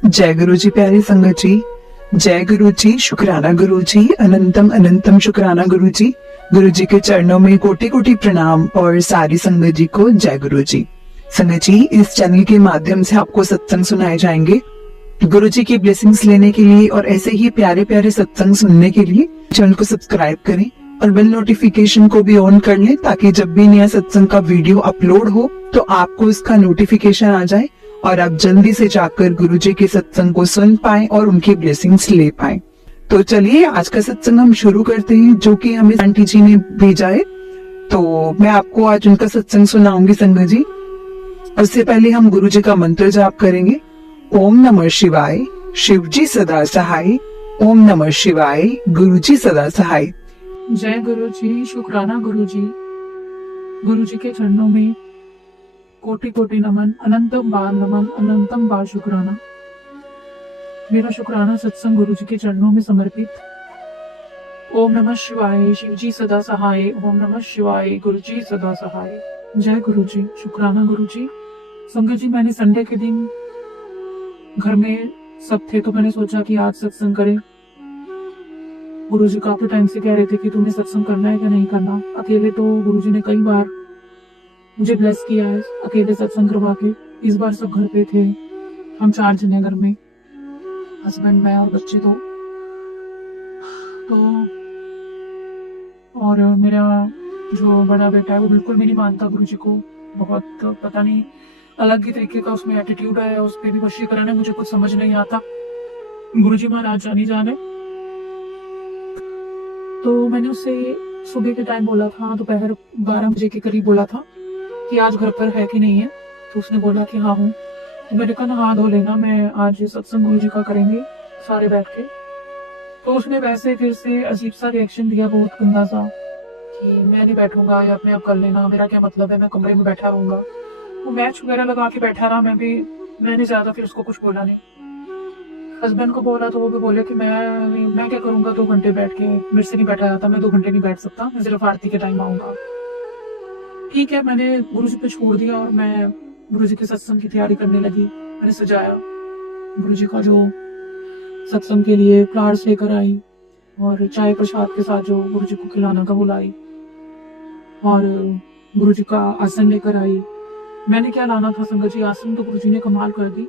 जय गुरु जी प्यारे संगत जी, जय गुरु जी, शुक्राना गुरु जी, अनंतम अनंतम शुक्राना गुरु जी के चरणों में कोटि कोटि प्रणाम और सारी संगत जी को जय गुरु जी। संगत जी, इस चैनल के माध्यम से आपको सत्संग सुनाए जाएंगे। गुरु जी की ब्लेसिंग्स लेने के लिए और ऐसे ही प्यारे प्यारे सत्संग सुनने के लिए चैनल को सब्सक्राइब करें और बेल नोटिफिकेशन को भी ऑन कर लें, ताकि जब भी नया सत्संग का वीडियो अपलोड हो तो आपको इसका नोटिफिकेशन आ जाए और आप जल्दी से जाकर गुरु जी के सत्संग को सुन पाएं और उनकी ब्लेसिंग्स ले पाएं। तो चलिए आज का सत्संग हम शुरू करते हैं, जो कि हमें आंटी जी ने भेजा है। तो मैं आपको आज उनका सत्संग सुनाऊंगी संगत जी। उससे पहले हम गुरु जी का मंत्र जाप करेंगे। ओम नमः शिवाय, शिव जी सदा सहाय। ओम नमः शिवाय, गुरु जी सदा सहाय। जय गुरु जी, शुक्राना गुरु जी के चरणों में कोटि कोटि नमन, अनंतम बार नमन, अनंतम बार शुक्राना। मेरा शुक्राना सत्संग गुरु जी के चरणों में समर्पित। ओम नमः शिवाय, शिव जी सदा सहाय। ओम नमः शिवाय, गुरु जी सदा सहाय। जय गुरु जी, शुक्राना गुरु जी। संगत जी, मैंने संडे के दिन घर में सब थे तो मैंने सोचा कि आज सत्संग करें। गुरु जी काफी टाइम से कह रहे थे कि तुम्हें सत्संग करना है या नहीं करना। अकेले तो गुरु जी ने कई बार मुझे ब्लेस किया है अकेले सत्संग करवा के। इस बार सब घर पे थे, हम 4 जने घर में, हस्बैंड, मैं और बच्चे तो और मेरा जो बड़ा बेटा है वो बिल्कुल भी नहीं मानता गुरु जी को। बहुत पता नहीं अलग ही तरीके का उसमें एटीट्यूड है, उस पर भी वशीकरण है, मुझे कुछ समझ नहीं आता। गुरु जी महाराज जानी जाने। तो मैंने उससे सुबह के टाइम बोला था, दोपहर 12 बजे के करीब बोला था कि आज घर पर है कि नहीं है। तो उसने बोला कि हाँ हूँ। तो मैंने कहा नहा धो लेना, मैं आज सत्संग गुरु जी का करेंगे सारे बैठ के। तो उसने वैसे फिर से अजीब सा रिएक्शन दिया, बहुत गंदा सा, कि मैं नहीं बैठूंगा या अपने आप कर लेना, मेरा क्या मतलब है, मैं कमरे में बैठा रहूंगा। वो मैच वगैरह लगा के बैठा रहा, मैंने ज्यादा फिर उसको कुछ बोला नहीं। हस्बैंड को बोला तो वो भी बोले कि मैं क्या करूंगा 2 घंटे बैठ के, मेरे से नहीं बैठा जाता, मैं 2 घंटे नहीं बैठ सकता, मैं सिर्फ आरती के टाइम आऊंगा। ठीक है, मैंने गुरु जी पे छोड़ दिया और मैं गुरु जी के सत्संग की तैयारी करने लगी। मैंने सजाया गुरु जी का, जो सत्संग के लिए फ्लावर्स लेकर आई और चाय प्रसाद के साथ जो गुरु जी को खिलाना का बुलाई, और गुरु जी का आसन लेकर आई। मैंने क्या लाना था संगत जी, आसन तो गुरु जी ने कमाल कर दी।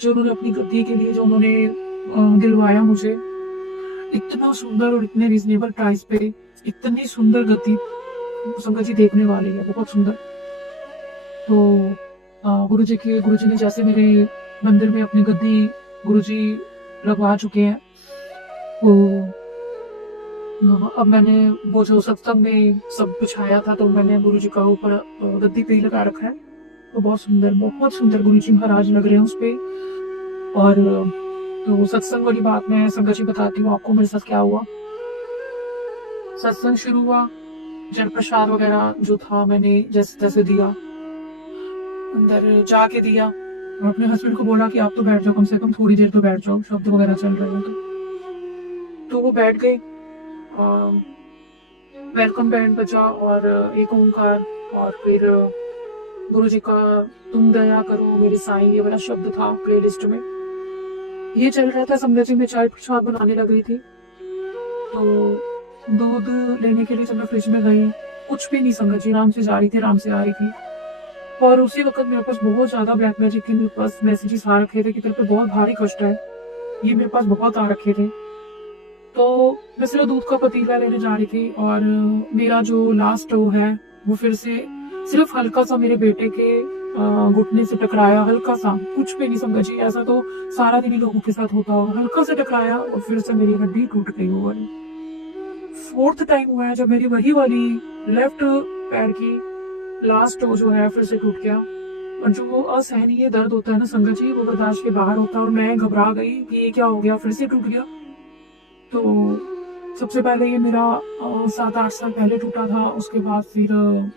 जो उन्होंने अपनी गद्दी के लिए जो उन्होंने दिलवाया मुझे, इतना सुंदर और इतने रीजनेबल प्राइस पे इतनी सुंदर गद्दी, संगत जी देखने वाली है, बहुत सुंदर। तो गुरु जी ने जैसे मेरे मंदिर में अपनी गद्दी गुरु जी लगवा चुके हैं, तो अब मैंने वो जो सत्संग में सब कुछ आया था तो मैंने गुरु जी का ऊपर गद्दी पे ही लगा रखा है। तो बहुत सुंदर गुरु जी महाराज लग रहे हैं उस पे। और तो सत्संग वाली बात मैं संगत जी बताती हूँ आपको मेरे साथ क्या हुआ। सत्संग शुरू हुआ, जल प्रसाद वगैरह जो था मैंने जैसे तैसे दिया, अंदर जाके दिया और अपने हस्बैंड को बोला कि आप तो बैठ जाओ, कम से कम थोड़ी देर तो बैठ जाओ, शब्द वगैरह चल रहे हैं। तो वो बैठ गए। वेलकम बैंड बजा और एक ओंकार, और फिर गुरु जी का तुम दया करो मेरे साईं, ये वाला शब्द था प्लेलिस्ट में, ये चल रहा था। संगत जी में चाय प्रसाद बनाने लग गई थी। तो दूध लेने के लिए जब मैं फ्रिज में गई, कुछ भी नहीं संगत जी, आराम से जा रही थी, आराम से आ रही थी। और उसी वक्त मेरे पास बहुत ज्यादा ब्लैक मैजिक के मेरे पास मैसेजेस आ रखे थे कि तेरे पे बहुत भारी कष्ट है, ये मेरे पास बहुत आ रखे थे। तो मैं सिर्फ दूध का पतीला लेने जा रही थी और मेरा जो लास्ट वो है वो फिर से सिर्फ हल्का सा मेरे बेटे के घुटने से टकराया, हल्का सा, कुछ भी नहीं संगत जी, ऐसा तो सारा दिन ही लोगों के साथ होता होगा। हल्का से टकराया और फिर से मेरी हड्डी टूट गई। वो वाली 4th टाइम हुआ है जब मेरी वही वाली लेफ्ट पैर की लास्ट जो है फिर से टूट गया। और जो वो असहनीय दर्द होता है ना संगत जी, वो बर्दाश्त के बाहर होता है। और मैं घबरा गई कि ये क्या हो गया, फिर से टूट गया। तो सबसे पहले ये मेरा 7-8 साल पहले टूटा था, उसके बाद फिर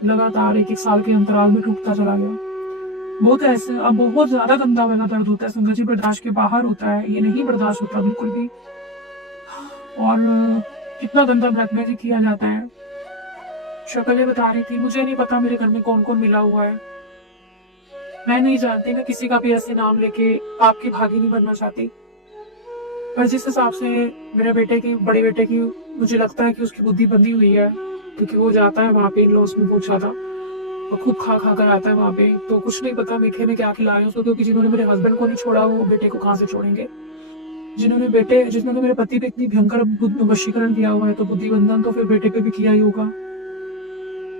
लगातार 1-1 साल के अंतराल में टूटता चला गया। बहुत ऐसे अब बहुत ज्यादा गंदा वाला दर्द होता है संगत जी, बर्दाश्त के बाहर होता है, ये नहीं बर्दाश्त होता बिल्कुल भी। और कितना गंदा ब्लैक मैजिक किया जाता है। शक्लें बता रही थी, मुझे नहीं पता मेरे घर में कौन कौन मिला हुआ है, मैं नहीं जानती, मैं किसी का भी ऐसे नाम लेके आपकी भागी नहीं बनना चाहती, पर जिस हिसाब से मेरे बेटे की, बड़े बेटे की, मुझे लगता है कि उसकी बुद्धि बंधी हुई है, क्योंकि वो जाता है वहाँ पे, लॉस में पूछा था, और खूब खा खा कर आता है वहाँ पे, तो कुछ नहीं पता मीठे में क्या खिला रहे हैं उसको, क्योंकि जिन्होंने मेरे हस्बैंड को नहीं छोड़ा वो बेटे को कहाँ से छोड़ेंगे। जिन्होंने मेरे पति पे इतनी भयंकर वशीकरण किया हुआ है, तो बुद्धि बंधन तो फिर बेटे पे भी किया ही होगा।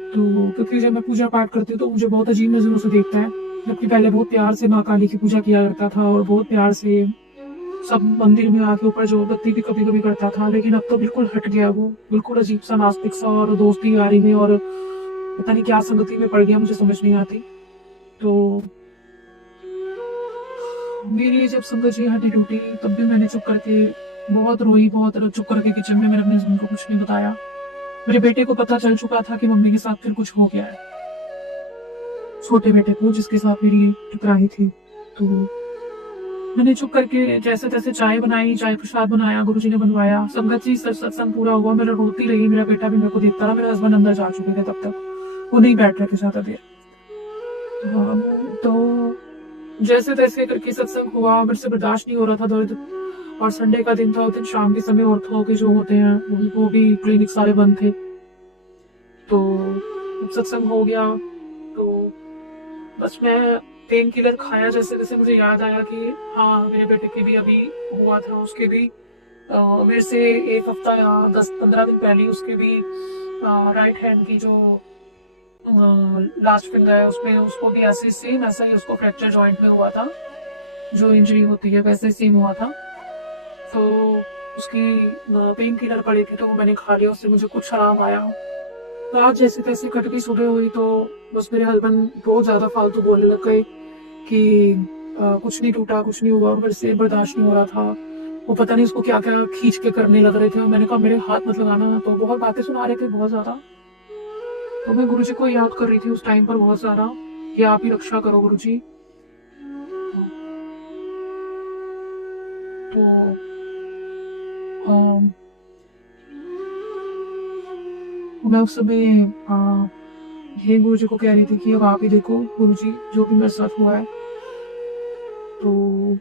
तो क्योंकि जब मैं पूजा पाठ करती हूँ तो मुझे बहुत अजीब नजरों से देखता है, जबकि पहले बहुत प्यार से माँ काली की पूजा किया करता था और बहुत प्यार से सब मंदिर में आके ऊपर जो बत्ती भी कभी कभी करता था, लेकिन अब तो बिल्कुल हट गया, वो बिल्कुल अजीब सा नास्तिक सा, और दोस्ती यारी में और पता नहीं क्या संगति में पड़ गया, मुझे समझ नहीं आती। तो मेरी जब संगत जी हटी टूटी तब भी मैंने चुप करके बहुत रोई, बहुत चुप करके किचन में मैंने अपने हस्बैंड को कुछ नहीं बताया। मेरे बेटे को पता चल चुका था कि मम्मी के साथ फिर कुछ हो गया है, छोटे बेटे को जिसके साथ मेरी टकराई थी। तो मैंने चुप करके जैसे तैसे चाय बनाई, चाय प्रसाद बनाया, गुरुजी ने बनवाया, संगत जी सत्संग पूरा हुआ, मेरा रोती रही, मेरा बेटा भी मेरे को देखता रहा, मेरे हस्बैंड अंदर जा चुके थे तब तक, वो नहीं बैठ रहे थे ज्यादा देर। तो जैसे तैसे करके सत्संग हुआ, मेरे से बर्दाश्त नहीं हो रहा था दर्द, और संडे का दिन था, उस दिन शाम के समय ऑर्थो के जो होते हैं वो भी क्लिनिक सारे बंद थे। तो सत्संग हो गया तो बस मैं पेन किलर खाया, जैसे जैसे मुझे याद आया कि हाँ मेरे बेटे की भी अभी हुआ था, उसके भी मेरे से 1 हफ्ता या 10-15 दिन पहले उसके भी राइट हैंड की जो लास्ट फिंगर है उसमें, उसको भी ऐसे सेम ऐसा ही उसको फ्रैक्चर जॉइंट में हुआ था, जो इंजरी होती है वैसे सेम हुआ था। तो उसकी पेन किलर पड़ी थी तो वो मैंने खा लिया, उससे मुझे कुछ आराम आया। तो आज जैसे तैसे कट की सुबह हुई तो बस मेरे हस्बैंड बहुत ज्यादा फालतू बोलने लग गए कि कुछ नहीं टूटा, कुछ नहीं हुआ, और मेरे से बर्दाश्त नहीं हो रहा था, वो पता नहीं उसको क्या क्या खींच के करने लग रहे थे, और मैंने कहा मेरे हाथ मत लगाना, तो बहुत बातें सुना रहे थे बहुत ज्यादा। तो मैं गुरुजी को याद कर रही थी उस टाइम पर बहुत सारा कि आप ही रक्षा करो गुरुजी। तो मैं उस समय ये गुरुजी को कह रही थी कि अब आप ही देखो गुरुजी, जो भी मेरे साथ हुआ है। तो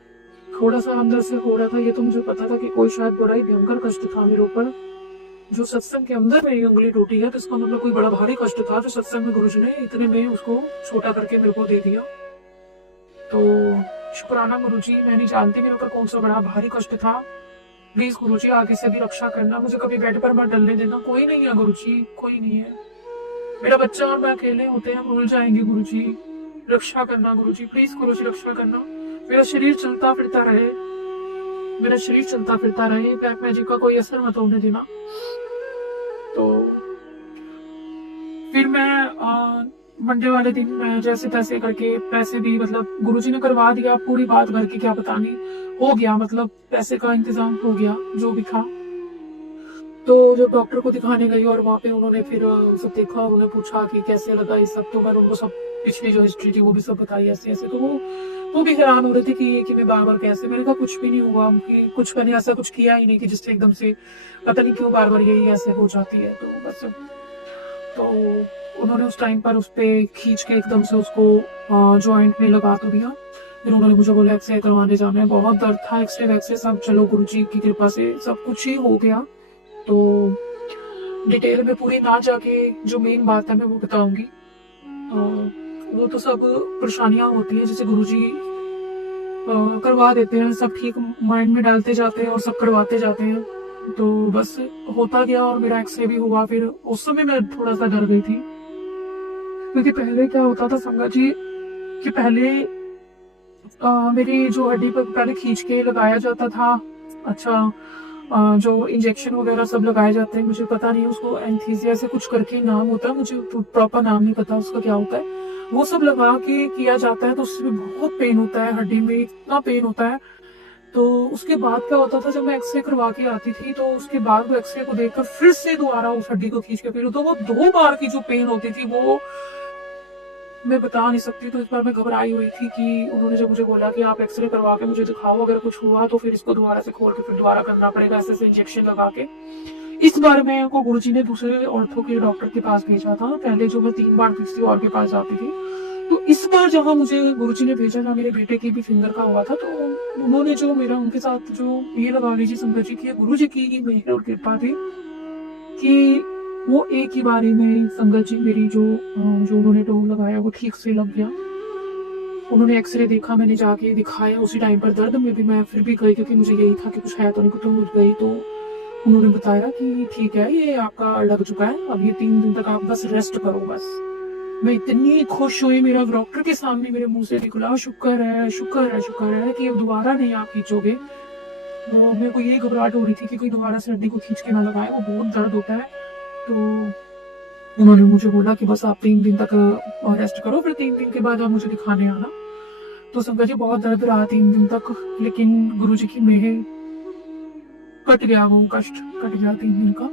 थोड़ा सा अंदर से हो रहा था, ये तो मुझे पता था कि कोई शायद बड़ा ही भयंकर कष्ट था मेरे ऊपर, जो सत्संग के अंदर मेरी उंगली टूटी है, तो इसका मतलब कोई बड़ा भारी कष्ट था जो सत्संग में गुरुजी ने इतने में उसको छोटा करके मेरे को दे दिया। तो शुक्राना गुरुजी, मैं नहीं जानती मेरे ऊपर कौन सा बड़ा भारी कष्ट था, प्लीज गुरुजी आगे से भी रक्षा करना, मुझे कभी बेड पर मत डलने देना, कोई नहीं है गुरुजी, कोई नहीं है, मेरा बच्चा और मैं अकेले होते हैं, भूल जाएंगे गुरुजी, रक्षा करना गुरुजी, प्लीज गुरुजी रक्षा करना, मेरा शरीर चलता फिरता रहे, मेरा शरीर चलता फिरता रहे, ब्लैक मैजिक का कोई असर मत होने देना। तो फिर मैं मंडे वाले दिन मैं जैसे तैसे करके पैसे भी, मतलब गुरुजी ने करवा दिया, पूरी बात घर की क्या बतानी, हो गया, मतलब पैसे का इंतजाम हो गया जो भी था। तो जब डॉक्टर को दिखाने गई और वहाँ पे उन्होंने फिर सब देखा, उन्होंने पूछा कि कैसे लगा ये सब, तो मैंने उनको सब पिछली जो हिस्ट्री थी वो भी सब बताई ऐसे ऐसे। तो वो भी हैरान हो रहे थे कि मैं बार बार कैसे, मैंने कहा कुछ भी नहीं हुआ, कुछ मैंने ऐसा कुछ किया ही नहीं कि जिससे एकदम से पता नहीं क्यों बार बार यही ऐसे हो जाती है। तो बस तो उन्होंने उस टाइम पर उस पे खींच के एकदम से उसको जॉइंट में लगा तो दिया। फिर उन्होंने मुझे बोला एक्सरे करवाने जाना है, बहुत दर्द था, एक्सरे वैक्सरे सब, चलो गुरुजी की कृपा से सब कुछ ही हो गया। तो डिटेल में पूरी ना जाके जो मेन बात है मैं वो बताऊंगी। वो तो सब परेशानियां होती है, जैसे गुरुजी करवा देते हैं, सब ठीक माइंड में डालते जाते हैं और सब करवाते जाते हैं। तो बस होता गया और मेरा एक्सरे भी हुआ। फिर उस समय मैं थोड़ा सा डर गई थी, क्योंकि पहले क्या होता था संगत जी कि पहले मेरी जो हड्डी पर पहले खींच के लगाया जाता था, अच्छा जो इंजेक्शन वगैरह सब लगाए जाते हैं, मुझे पता नहीं उसको एंथीसिया से कुछ करके नाम होता है, मुझे प्रॉपर नाम नहीं पता उसका क्या होता है, वो सब लगा के किया जाता है। तो उससे बहुत पेन होता है, हड्डी में इतना पेन होता है। तो उसके बाद क्या होता था, जब मैं एक्सरे करवा के आती थी तो उसके बाद वो एक्सरे को देखकर फिर से दोबारा उस हड्डी को खींच के फिर, तो वो 2 बार की जो पेन होती थी वो मैं बता नहीं सकती। तो इस बार मैं घबराई हुई थी कि उन्होंने जब मुझे बोला कि आप एक्सरे करवा के मुझे दिखाओ, अगर कुछ हुआ तो फिर इसको दोबारा से खोल के फिर दोबारा करना पड़ेगा, ऐसे ऐसे इंजेक्शन लगा के। इस बार मैं को गुरुजी ने दूसरे ऑर्थो के डॉक्टर के पास भेजा था, पहले जो मैं 3 बार किसी और के पास जाती थी। तो इस बार जहाँ मुझे गुरुजी ने भेजा था, मेरे बेटे की भी फिंगर का हुआ था, तो उन्होंने जो मेरा उनके साथ जो ये लगा लीजिए संगत जी की गुरुजी की ही मेहर और कृपा थी कि वो एक ही बारी में संगत जी मेरी जो उन्होंने डोर लगाया वो ठीक से लग गया। उन्होंने एक्सरे देखा, मैंने जाके दिखाया उसी टाइम पर। दर्द में भी मैं फिर भी गई क्योंकि मुझे यही था कि कुछ है तो नहीं, तो गई तो उन्होंने बताया कि ठीक है, ये आपका लग चुका है, अब ये 3 दिन तक आप बस रेस्ट करो बस। मैं इतनी खुश हुई, मेरा डॉक्टर के सामने मेरे मुंह से निकला शुक्र है शुक्र है शुक्र है कि अब दोबारा नहीं आप खींचोगे। तो मेरे को ये घबराहट हो रही थी कि कोई दोबारा से हड्डी को खींच के ना लगाए, वो बहुत दर्द होता है। तो उन्होंने मुझे बोला कि बस आप 3 दिन तक रेस्ट करो, फिर 3 दिन के बाद आप मुझे दिखाने आना। तो संगत जी बहुत दर्द रहा 3 दिन तक, लेकिन गुरुजी की मेहर, कट गया वो कष्ट, कट गया 3 दिन का।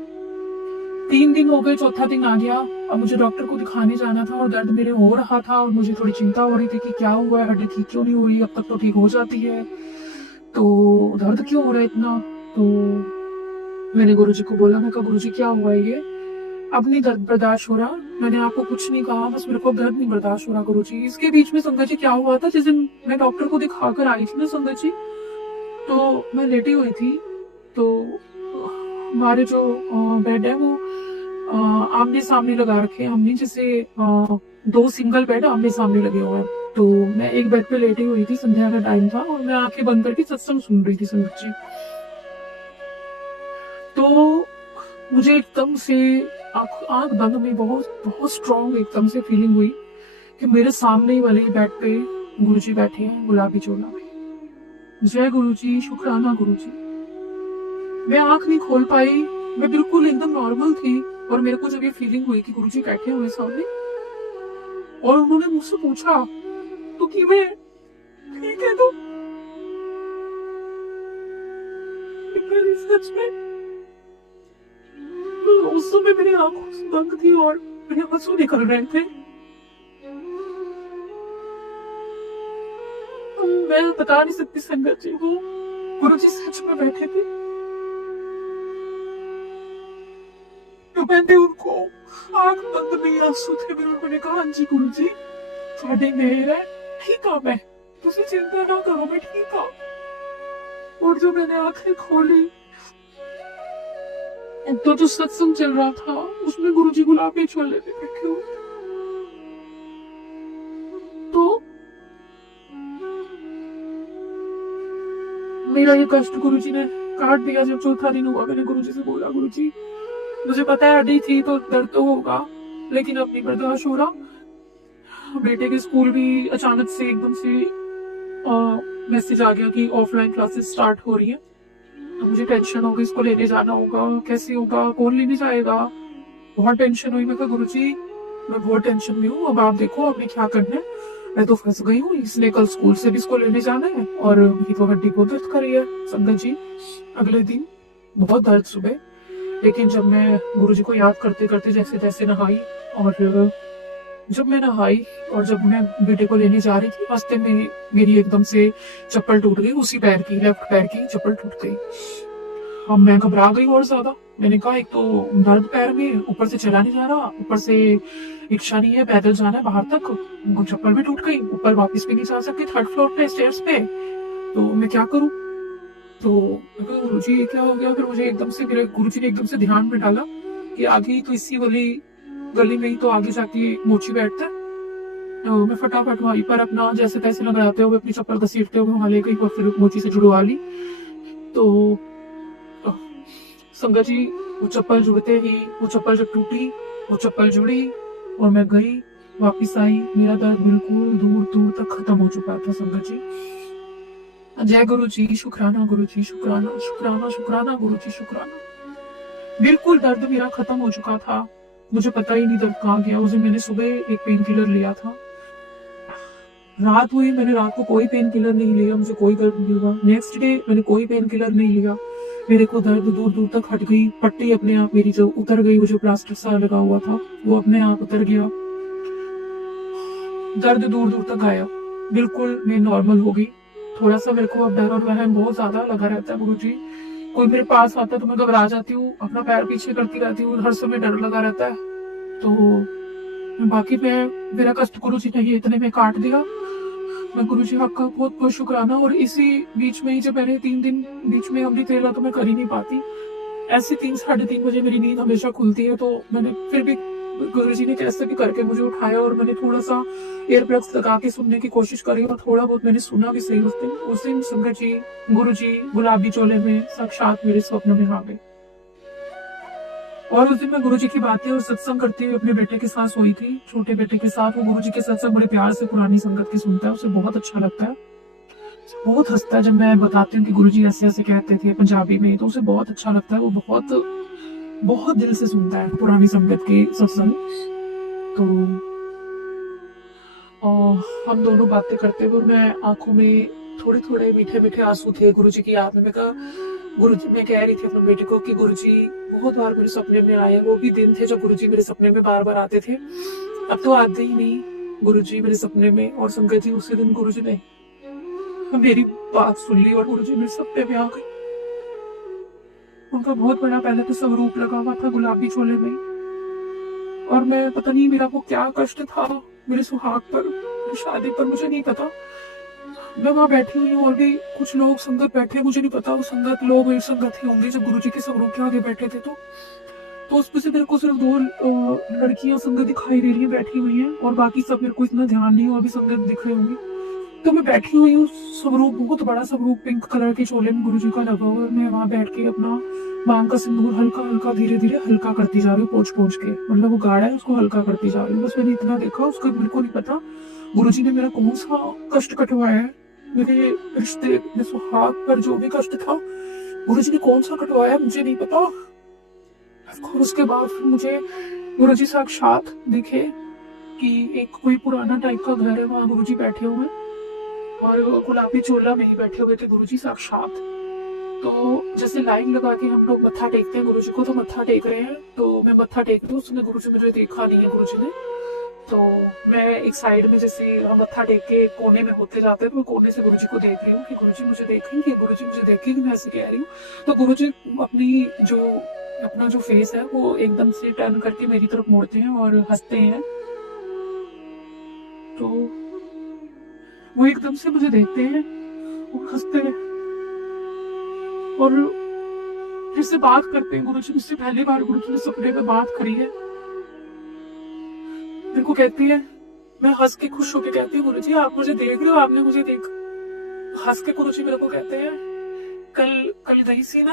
3 दिन हो गए, चौथा दिन आ गया। अब मुझे डॉक्टर को दिखाने जाना था और दर्द मेरे हो रहा था और मुझे थोड़ी चिंता हो रही थी कि क्या हुआ है, हड्डी ठीक क्यों नहीं हो रही, अब तक तो ठीक हो जाती है, तो दर्द क्यों हो रहा है इतना। तो मैंने गुरुजी को बोला, मैं कहा गुरुजी क्या हुआ है, ये अब नहीं दर्द बर्दाश्त हो रहा, मैंने आपको कुछ नहीं कहा, बस मेरे को दर्द नहीं बर्दाश्त हो रहा गुरुजी। इसके बीच में संगत जी क्या हुआ था, जिस दिन मैं डॉक्टर को दिखा कर आई थी ना संगत जी, तो मैं लेटी हुई थी, तो हमारे जो बेड है वो आमने सामने लगा रखे हैं हमने, जैसे 2 सिंगल बेड आमने सामने लगे हुए हैं। तो मैं एक बेड पे लेटी हुई थी, संध्या का टाइम था और मैं आंखें बंद करके सत्संग सुन रही थी संगत जी। तो मुझे एकदम से आंख बंद में बहुत बहुत स्ट्रॉन्ग एकदम से फीलिंग हुई कि मेरे सामने वाले बेड पे गुरुजी बैठे हैं गुलाबी चोला में। जय गुरुजी, शुक्राना गुरुजी। मैं आंख नहीं खोल पाई, मैं बिल्कुल एकदम नॉर्मल थी और मेरे को जब ये फीलिंग हुई कि गुरुजी बैठे हुए सामने और उन्होंने मुझसे पूछा तो कि मैं ठीक है, तो सच में उस समय मेरी आंखों से बंद थी और मेरे आंसू निकल रहे थे। तो मैं बता नहीं सकती संगत जी, वो गुरुजी सच में बैठे थे। तो मैंने उनको आंख बंद में आंसू थे, मैंने उन्होंने कहा हाँ जी गुरुजी साढ़े मेहर है, ठीक है, मैं तुझे चिंता ना करो, मैं ठीक हूँ। और जो मैंने आंखें खोली तो जो सत्संग चल रहा था उसमें गुरुजी गुलाबी चोले पे बैठे हुए। तो मेरा ये कष्ट गुरुजी ने काट दिया। जब चौथा दिन हुआ, मैंने गुरुजी से बोला गुरुजी मुझे पता है हड्डी थी तो दर्द तो होगा, लेकिन अब नहीं बर्दाश्त हो रहा। बेटे के स्कूल भी अचानक से एकदम से मैसेज आ गया कि ऑफलाइन क्लासेस स्टार्ट हो रही है। मुझे टेंशन हो गई, इसको लेने जाना होगा, कैसे होगा, कौन लेने जाएगा, बहुत टेंशन हुई। मैं कहा गुरुजी मैं बहुत टेंशन में हूँ, अब आप देखो आपने क्या करना है, मैं तो फंस गई हूँ, इसने कल स्कूल से भी इसको लेने जाना है और मेरी तो हड्डी को दर्द कर रही है। संगत जी अगले दिन बहुत दर्द सुबह, लेकिन जब मैं गुरुजी को याद करते करते जैसे तैसे नहाई, और जब मैं नहाई और जब मैं बेटे को लेने जा रही थी, रास्ते में मेरी एकदम से चप्पल टूट गई, उसी पैर की, लेफ्ट पैर की चप्पल टूट गई। अब मैं घबरा गई और ज्यादा। मैंने कहा एक तो दर्द पैर में, ऊपर से चला नहीं जा रहा, ऊपर से रिक्शा नहीं है, पैदल जाना है बाहर तक, चप्पल भी टूट गई, ऊपर वापस भी नहीं जा सकती 3rd फ्लोर पे स्टेयर्स पे, तो मैं क्या करूं। तो गुरुजी ये क्या हो गया। फिर मुझे एकदम से मेरे गुरुजी ने एकदम से ध्यान में डाला कि आगे तो इसी वाली गली में ही तो आगे जाके मोची बैठता है। तो मैं फटाफट वहीं पर अपना जैसे तैसे लगाते हुए अपनी चप्पल घसीटते हुए वहां ले गई और फिर मोची से जुड़वा ली। तो संगत जी वो चप्पल जुड़ते ही, वो चप्पल जब टूटी, वो चप्पल जुड़ी और मैं गई, वापिस आई, मेरा दर्द बिल्कुल दूर दूर तक खत्म हो चुका था। संगत जी जय गुरु जी, शुक्राना गुरु जी, शुक्राना शुक्राना शुक्राना गुरु जी, शुक्राना। बिल्कुल दर्द मेरा खत्म हो चुका था, मुझे पता ही नहीं दर्द कहाँ गया। उस दिन मैंने सुबह एक पेन किलर लिया था, रात हुई मैंने रात को कोई पेन किलर नहीं लिया, मुझे कोई दर्द नहीं हुआ। नेक्स्ट डे मैंने कोई पेन किलर नहीं लिया, मेरे को दर्द दूर दूर तक हट गई, पट्टी अपने आप मेरी जो उतर गई, वो जो प्लास्टर सा लगा हुआ था वो अपने आप उतर गया, दर्द दूर दूर तक गायब, बिल्कुल मैं नॉर्मल हो गई। थोड़ा सा मेरे को अब डर और वहम बहुत ज्यादा लगा रहता है गुरुजी, कोई मेरे पास आता है तो मैं घबरा जाती हूँ, अपना पैर पीछे करती रहती हूँ, हर समय डर लगा रहता है। तो बाकी मेरा कष्ट गुरु जी ने ये इतने में काट दिया। मैं गुरु जी आपका बहुत बहुत शुक्राना। और इसी बीच में ही जब मैंने 3 दिन बीच में अमृत वेला तो मैं कर ही नहीं पाती, ऐसे 3 साढ़े 3 बजे मेरी नींद हमेशा खुलती है, तो मैंने फिर भी गुरु जी ने कैसे भी करके मुझे उठाया और मैंने थोड़ा सा एयरप्लग्स लगा के सुनने की कोशिश करी और थोड़ा बहुत मैंने सुना भी सही। उस दिन संगत जी, गुरु जी गुलाबी चोले में साक्षात मेरे स्वप्न में आ गए। और उस दिन मैं गुरु जी की बातें और सत्संग करते हुए अपने बेटे के साथ सोई थी, छोटे बेटे के साथ। वो गुरु जी के सत्संग बड़े प्यार से पुरानी संगत की सुनता है, उसे बहुत अच्छा लगता है, बहुत हंसता है जब मैं बताती हूँ कि गुरु जी ऐसे ऐसे कहते थे पंजाबी में, तो उसे बहुत अच्छा लगता है। वो बहुत बहुत दिल से सुनता है पुरानी संगत के सत्संग। तो हम दोनों बातें करते हुए मैं आंखों में थोड़े थोड़े मीठे मीठे आंसू थे गुरु जी की याद में। मैं कहा गुरु जी, मैं कह रही थी अपने बेटे को कि गुरु जी बहुत बार मेरे सपने में आए। वो भी दिन थे जब गुरु जी मेरे सपने में बार बार आते थे, अब तो आते ही नहीं गुरु जी मेरे सपने में। और संगत जी उसी दिन गुरु जी ने मेरी बात सुन ली और गुरु जी मेरे सपने में आ गए। उनका बहुत बड़ा पहले तो स्वरूप लगा हुआ था गुलाबी चोले में, और मैं पता नहीं मेरा वो क्या कष्ट था मेरे सुहाग पर, मेरी शादी पर, मुझे नहीं पता। मैं वहां बैठी हुई हूँ और भी कुछ लोग संगत बैठे, मुझे नहीं पता वो संगत लोग मेरी संगत ही होंगे जब गुरु जी के स्वरूप के आगे बैठे थे। तो उसमें से मेरे को सिर्फ 2 लड़कियां संगत दिखाई दे रही है बैठी हुई हैं, और बाकी सब मेरे को इतना ध्यान नहीं, और भी संगत दिख रही होंगी। तो मैं बैठी हुई हूँ, स्वरूप बहुत बड़ा स्वरूप पिंक कलर के चोले में गुरु जी का लगा हुआ है। मैं वहां बैठ के अपना मांग का सिंदूर हल्का हल्का धीरे धीरे हल्का करती जा रही हूँ, पोंछ पोंछ के, मतलब वो गाढ़ा है उसको हल्का करती जा रही हूँ। बस मैंने इतना देखा, उसका मेरे को नहीं पता गुरु जी ने मेरा कौन सा कष्ट कटवाया है। मेरे रिश्ते में सुहाग पर जो भी कष्ट था गुरु जी ने कौन सा कटवाया मुझे नहीं पता। उसके बाद फिर मुझे गुरु जी साक्षात दिखे कि एक कोई पुराना टाइप का घर है, वहां गुरु जी बैठे हुए और गुलाबी चोला में ही बैठे हुए थे गुरु जी साक्षात। तो जैसे लाइन लगा के हम लोग मत्था टेकते हैं गुरु जी को, तो मत्था टेक रहे हैं, तो मैं मत्था टेक रही हूँ, उसने गुरु जी मुझे देखा नहीं है गुरु जी ने। तो मैं एक साइड में जैसे मत्था टेक के कोने में होते जाते हैं, तो मैं कोने से गुरु जी को देख रही हूँ कि गुरु जी मुझे देखेंगे, गुरु जी मुझे देखेंगे, मैं ऐसे कह रही हूँ। तो गुरु जी अपना जो फेस है वो एकदम से टर्न करके मेरी तरफ मोड़ते हैं और हंसते हैं। तो वो एकदम से मुझे देखते हैं और हंसते हैं और फिर से बात करते हैं। गुरु जी मुझसे पहली बार गुरु जी ने सपने में बात करी है। मेरे को कहती है, मैं हंस के खुश होके कहती हूँ गुरु जी आप मुझे देख रहे हो, आपने मुझे देख। हंस के गुरु जी मेरे को कहते हैं कल गई सी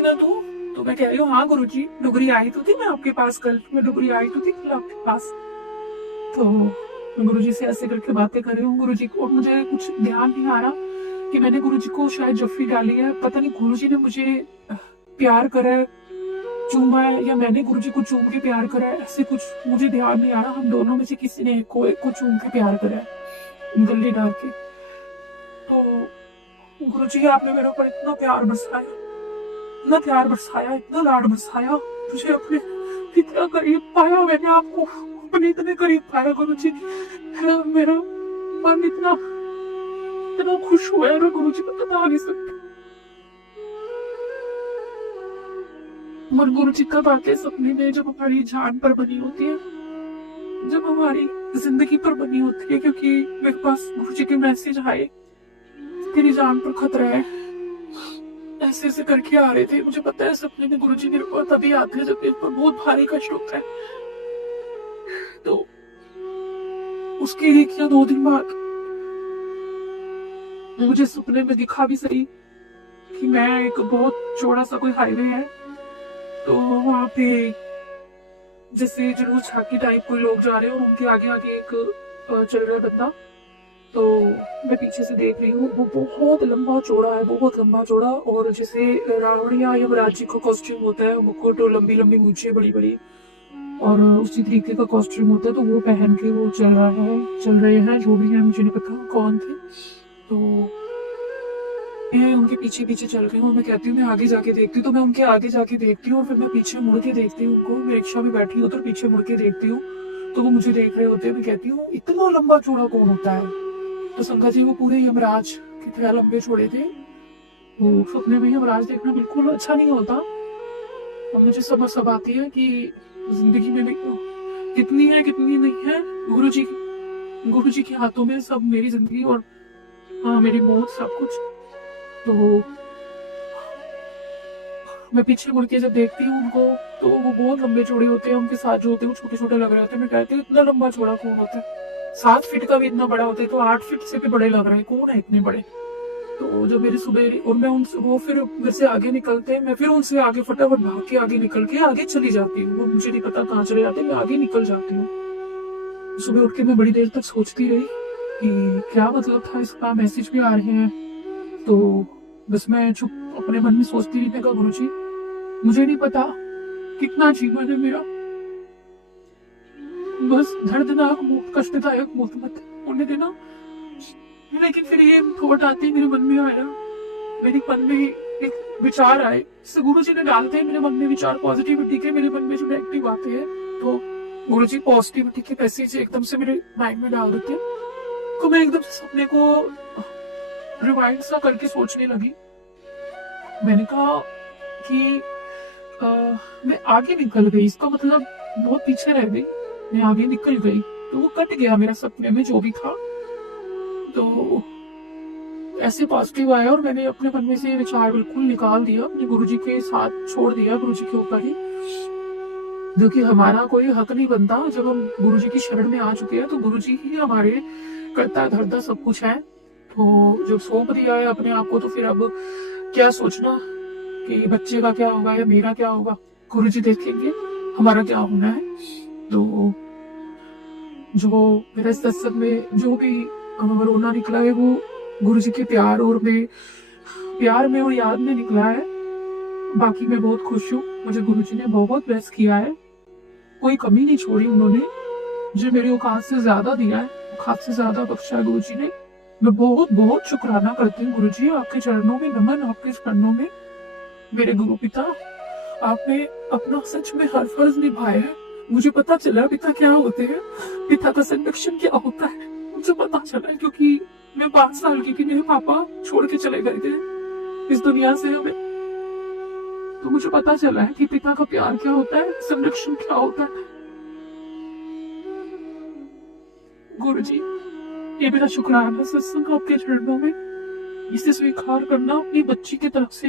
ना तू। तो मैं कह रही हूँ हाँ गुरु जी, डुगरी आई तो थी मैं आपके पास कल, मैं डुगरी आई तो थी कल आपके पास। तो मैं गुरु जी से ऐसे करके बातें कर रही हूँ गुरु जी को, और मुझे कुछ ध्यान नहीं आ रहा कि मैंने गुरु जी को शायद जफ्फी डाली है, पता नहीं गुरु जी ने मुझे प्यार करा है, चूमा है, या मैंने गुरु जी को चूम के प्यार करा है, ऐसे कुछ मुझे ध्यान नहीं आ रहा। हम दोनों में से किसी ने एक को चूम के प्यार करा है गले डाल के। तो गुरु जी आपने मेरे ऊपर इतना प्यार बरसाया, इतना लाड बरसाया, मुझे अपने इतना करीब पाया, मैंने आपको अपने इतने करीब पाया गुरु जी। मेरा मन इतना खुश हुआ है, मैं गुरु जी को बता नहीं सकती। और गुरु जी कब आते हैं सपने में, जब हमारी जान पर बनी होती है, जब हमारी जिंदगी पर बनी होती है, क्योंकि मेरे पास गुरु जी के मैसेज आए तेरी जान पर खतरा है, ऐसे ऐसे करके आ रहे थे। मुझे पता है सपने में गुरु जी मेरे को तभी आते हैं जब मेरे पर बहुत भारी कष्ट होता है। तो उसके 1 या 2 दिन बाद मुझे सपने में दिखा भी सही कि मैं एक बहुत चौड़ा सा कोई हाईवे है, तो वहां पे जैसे जुलूस झांकी टाइप कोई लोग जा रहे हैं और उनके आगे आगे एक चल रहा है बंदा। तो मैं पीछे से देख रही हूँ, वो बहुत लंबा चौड़ा है, बहुत लंबा चौड़ा, और जैसे रावण या यमराज जी का कॉस्ट्यूम होता है, मुकुट और लंबी लंबी मूछें बड़ी बड़ी, और उसी तरीके का कॉस्ट्यूम होता है। तो वो पहन के वो चल रहे हैं, जो भी है मुझे नहीं पता कौन थे। तो मैं उनके पीछे पीछे चल रही हूँ, मैं कहती हूँ मैं आगे जाके देखती हूँ। तो मैं उनके आगे जाके देखती हूँ और फिर मैं पीछे मुड़ के देखती हूँ उनको। मैं रिक्शा में बैठी होती हूँ, पीछे मुड़ के देखती हूँ तो वो मुझे देख रहे होते हैं। मैं कहती हूँ इतना लंबा चौड़ा कौन होता है? तो शंकर जी वो पूरे यमराज की तरह लंबे चौड़े थे। वो सपने में यमराज देखना बिल्कुल अच्छा नहीं होता, और मुझे समझ सब आती है कि जिंदगी में भी कितनी है कितनी नहीं है गुरु जी के हाथों में सब, मेरी जिंदगी और हाँ मेरी मौत सब कुछ। तो मैं पीछे मुड़ के जब देखती हूँ उनको तो वो बहुत लंबे चौड़े होते हैं, उनके साथ जो होते हैं वो छोटे छोटे लग रहे होते हैं। मैं कहती हूँ इतना लंबा चौड़ा कौन होता है, 7 फीट का भी इतना बड़ा होता है तो 8 फीट से भी बड़े लग रहे हैं, कौन है इतने बड़े। तो जब मेरी सुबह और मैं उनसे, वो फिर मेरे से आगे निकलते हैं, मैं फिर उनसे आगे फटाफट भाग के आगे निकल के आगे चली जाती हूँ। वो मुझे नहीं पता कहाँ चले जाते, मैं आगे निकल जाती हूँ। सुबह उठ के मैं बड़ी देर तक सोचती रही कि क्या मतलब था इसका, मैसेज भी आ रहे हैं। तो बस मैं चुप अपने मन में सोचती रही, मैं गुरु जी मुझे नहीं पता कितना जीवन है मेरा, बस दर्दनाक मौत, कष्टदायक मौत मत होने देना। लेकिन फिर ये थॉट आती मेरे मन में आया, मेरे मन में एक विचार आए, जिससे गुरु जी ने डालते हैं मेरे मन में विचार पॉजिटिविटी के, मेरे मन में जो नेगेटिव आते हैं तो गुरु जी पॉजिटिविटी के मैसेज एकदम से मेरे माइंड में डाल देते हैं। तो मैं एकदम से सपने को रिवाइंड सा करके सोचने लगी। मैंने कहा कि मैं आगे निकल गई, इसका मतलब बहुत पीछे रह गई, मैं आगे निकल गई, तो वो कट गया मेरा सपने में जो भी था। तो ऐसे पॉजिटिव आया और मैंने अपने मन में से ये विचार बिल्कुल निकाल दिया, अपने गुरुजी के साथ छोड़ दिया, गुरुजी के ऊपर ही, जो कि हमारा कोई हक नहीं बनता। जब हम गुरुजी की शरण में आ चुके हैं तो गुरुजी ही हमारे करता धरता सब कुछ है। तो जब सौंप दिया है अपने आप को तो फिर अब क्या सोचना कि बच्चे का क्या होगा या मेरा क्या होगा, गुरुजी देखेंगे हमारा क्या होना है। तो जो मेरे सत्संग में जो भी रोना निकला है वो गुरुजी के प्यार में और याद में निकला है। बाकी मैं बहुत खुश हूँ, मुझे गुरुजी ने बहुत ब्लेस किया है, कोई कमी नहीं छोड़ी उन्होंने, जो मेरे औकात से ज्यादा दिया है, औकात से ज्यादा बख्शा है गुरुजी ने। मैं बहुत बहुत शुक्राना करती हूँ गुरुजी, आपके चरणों में नमन, आपके चरणों में मेरे गुरु पिता, आपने अपना सच में हर फर्ज निभाया है। मुझे पता चला पिता क्या होते हैं, पिता का संरक्षण क्या होता है, मुझे पता चला है, क्योंकि मैं 5 साल की थी, मेरे पापा छोड़ के चले गए थे इस दुनिया से हमें। तो मुझे पता चला है कि पिता का प्यार क्या होता है, संरक्षण क्या होता है। गुरुजी ये मेरा शुक्राना सत्संग आपके चरणों में, इसे स्वीकार करना अपनी बच्ची की तरफ से,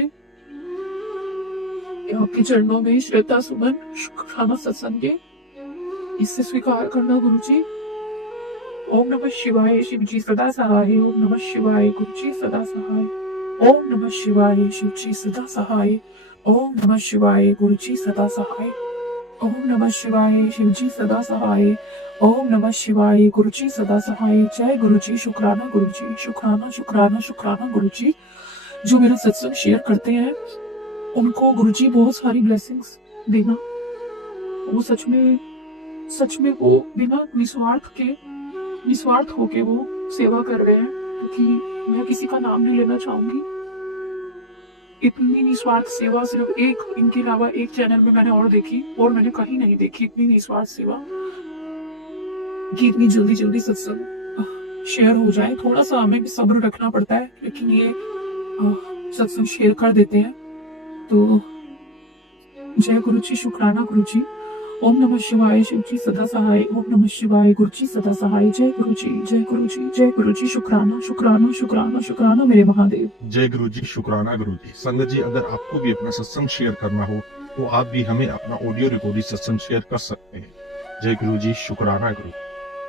आपके चरणों में श्रद्धा सुमन शुक्राना सत्संग के, इसे स्वीकार करना गुरुजी। ओम नमः शिवाय, शिव जी सदा सहाय। ओम नमः शिवाय, गुरु जी सदा सहाय। ओम नमः शिवाय, शिव जी सदा सहाय। ओम नमः शिवाय, गुरु जी सदा सहाय। ओम नमः शिवाय, शिव जी सदा सहाय। ओम नमः शिवाय, गुरु जी सदा सहाय। जय गुरु जी, शुक्राना गुरु जी, शुक्राना शुक्राना शुक्राना गुरु जी। जो मेरा सत्संग शेयर करते हैं उनको गुरु जी बहुत सारी ब्लेसिंग्स देना। वो सच में वो बिना निस्वार्थ होके वो सेवा कर रहे हैं, क्योंकि मैं किसी का नाम नहीं लेना चाहूंगी। इतनी निस्वार्थ सेवा सिर्फ एक, इनके अलावा एक चैनल में मैंने और देखी, और मैंने कहीं नहीं देखी इतनी निस्वार्थ सेवा कि इतनी जल्दी सत्संग शेयर हो जाए। थोड़ा सा हमें भी सब्र रखना पड़ता है, लेकिन ये सत्संग शेयर कर देते हैं। तो जय गुरु जी, शुक्राना गुरु जी। ओम नमः शिवाय, शिव जी सदा सहाय। ओम नमः शिवाय, गुरु जी सदा सहाय। जय गुरु जी, जय गुरु जी, जय गुरु जी। शुक्राना शुक्राना शुक्राना शुक्राना मेरे महादेव। जय गुरु जी, शुक्राना गुरु जी। संगत जी, अगर आपको भी अपना सत्संग शेयर करना हो तो आप भी हमें अपना ऑडियो रिकॉर्डिंग सत्संग शेयर कर सकते हैं। जय गुरु जी, शुक्राना गुरु।